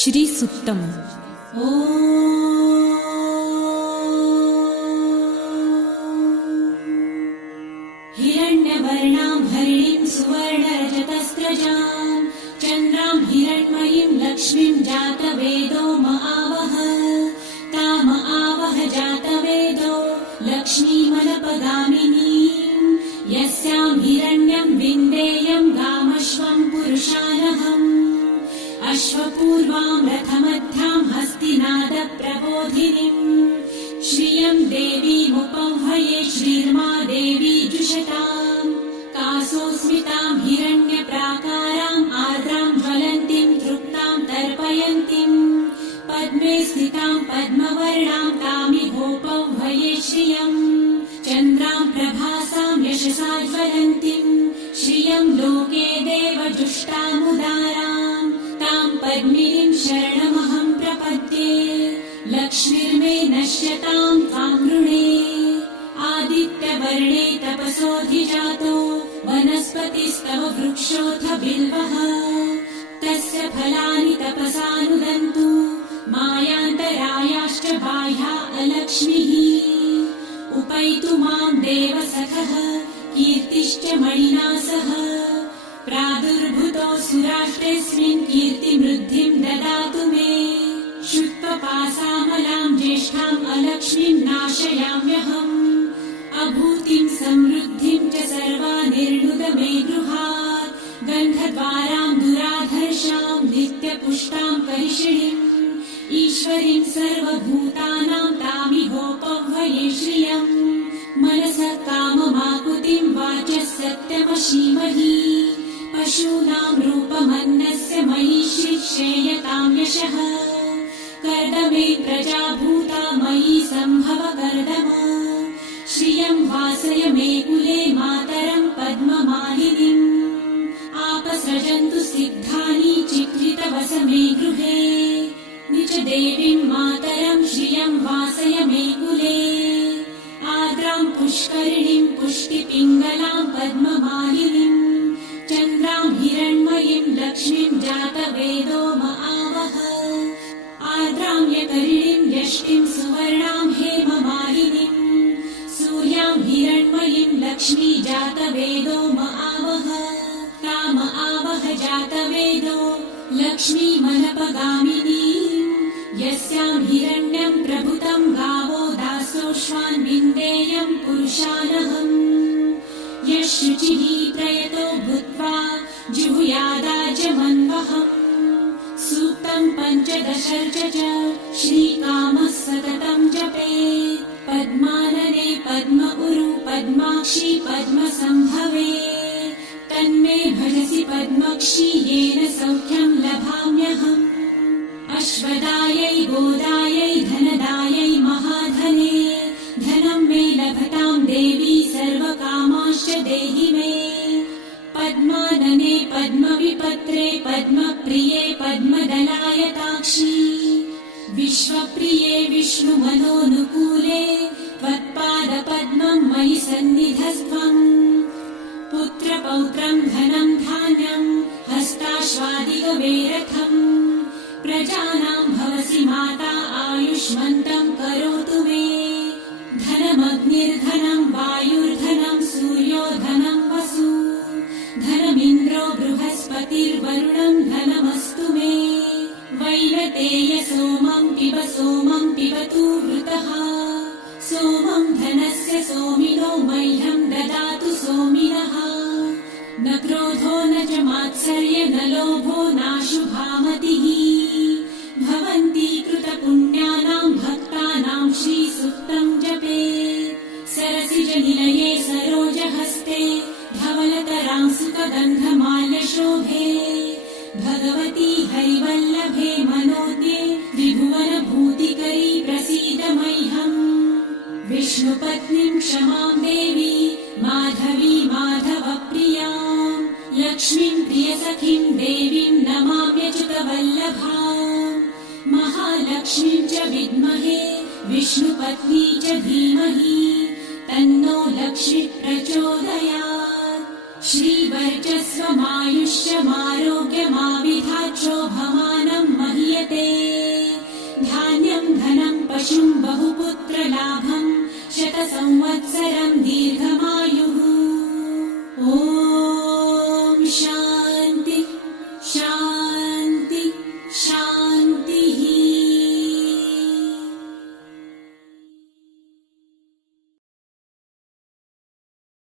श्रीसूक्तम्। हिरण्यवर्णां हरिणीं सुवर्णरजतस्रजां चन्द्रां हिरण्मयीं लक्ष्मीं जातवेदो महावः ताम आवह जातवेदो लक्ष्मीमनपगामिनीं यस्यां हिरण्यं विन्देयं गामश्वं पुरुषानहम् अश्वपूर्वां रथमध्यां हस्तिनादप्रबोधिनीम् श्रियं देवीमुपह्वये श्रीर्मा देवी जुषताम् कासोस्मितां हिरण्यप्राकाराम् आर्द्रां ज्वलन्तीं तृप्तां तर्पयन्तीं पद्मे स्थितां पद्मवर्णां तामिहोपह्वये श्रियम् चन्द्रां प्रभासां यशसा ज्वलन्तीं श्रियं लोके देवजुष्टामुदारां तां पद्मिनीं शरणमहं प्रपद्ये लक्ष्मीर्मे नश्यतां त्वां नृणे आदित्यवर्णे तपसोऽधिजातो वनस्पतिस्तव वृक्षोऽथ बिल्वः तस्य फलानि तपसानुदन्तु मायान्तरायाश्च बाह्या अलक्ष्मीः उपैतु मां देवसखः कीर्तिश्च मणिना सह प्रादुर्भूतो सुराष्ट्रेऽस्मिन् कीर्तिमृद्धिं ददातु मे शुत्वपासामलां ज्येष्ठाम् अलक्ष्मीं नाशयाम्यहम् अभूतिं समृद्धिं च सर्वानिर्णुद मे गृहात् गन्धद्वारां दुराधर्षां नित्यपुष्टां करिषिणीम् ईश्वरीं सर्वभूतानां तामिहोपह्वये श्रियम् मनसः काममाकुतिं वाचः सत्यमशीमहि पशूनां रूपमन्नस्य मयि श्रेयतां यशः कर्दमे प्रजाभूता मयि सम्भव कर्दम श्रियं वासय मे कुले मातरं पद्ममालिनीम् आपसृजन्तु सिद्धानि चित्रितवस मे गृहे निज देवीं मातरं श्रियं वासय मे कुले आर्द्रां पुष्करिणीं पुष्टिपिङ्गलां पद्ममालिनीं चन्द्रां हिरण्मयीं लक्ष्मीं जातवेदो महावः आर्द्रां यकरिणीं यष्टिं सुवर्णां हेममालिनीं सूर्यां हिरण्मयीं लक्ष्मी जातवेदो महावः ताम आवह जातवेदो लक्ष्मीमनपगामिनीं यस्यां हिरण्यं प्रभुतं गावो दासोऽश्वान् विन्देयं पुरुषानहम् यः शुचिः प्रयतो भूत्वा जुहुयादाजमन्वहम् सूक्तं पञ्चदशर्च च श्रीकामः सततं जपेत् पद्मानने पद्म उरु पद्माक्षी पद्मसम्भवे तन्मे भजसि पद्मक्षी येन सौख्यं लभाम्यहम् अश्वदायै गोदायै धनदायै महाधने धनं मे लभतां देवी सर्वकामाश्च देहि मे पद्मानने पद्मविपत्रे पद्मप्रिये पद्मदलायताक्षी विश्वप्रिये विष्णुमनोनुकूले त्वत्पादपद्मं मयि सन्निधस्त्वम् पुत्रपौत्रं धनं धान्यं हस्ताश्वादिगवेरथम् प्रजानां भवसि माता आयुष्मन्तं करोतु मे धनमग्निर्धनं वायुर्धनं सूर्यो धनं वसु धनमिन्द्रो बृहस्पतिर्वरुणं धनमस्तु मे वैनतेय सोमं पिबतु वृतः सोमं धनस्य सोमिनो मह्यं ददातु सोमिनः न क्रोधो न च मात्सर्य न लोभो नाशुभामतिः भवन्ति कृतपुण्यानां भक्तानां श्रीसूक्तं जपेत् सरसिजनिलये सरोजहस्ते धवलतरां सुखगन्धमाल्यशोभे भगवती हरिवल्लभे मनोज्ञे त्रिभुवनभूतिकरी प्रसीद मह्यम् विष्णुपत्नीं क्षमां देवी माधवी माधवप्रियां लक्ष्मीं प्रियसखीं देवीं नमाम्यच्युतवल्लभाम् महालक्ष्मीं च विद्महे विष्णुपत्नी च धीमहि तन्नो लक्ष्मी प्रचोदयात् श्रीवर्चस्वमायुष्यमारोग्यमाविधाक्षोभमानं मह्यम् प्रवर्धते धान्यं धनं पशुं बहुपुत्रलाभं शतसंवत्सरं दीर्घमायुः ॐ शान्ति शान्ति शान्तिः।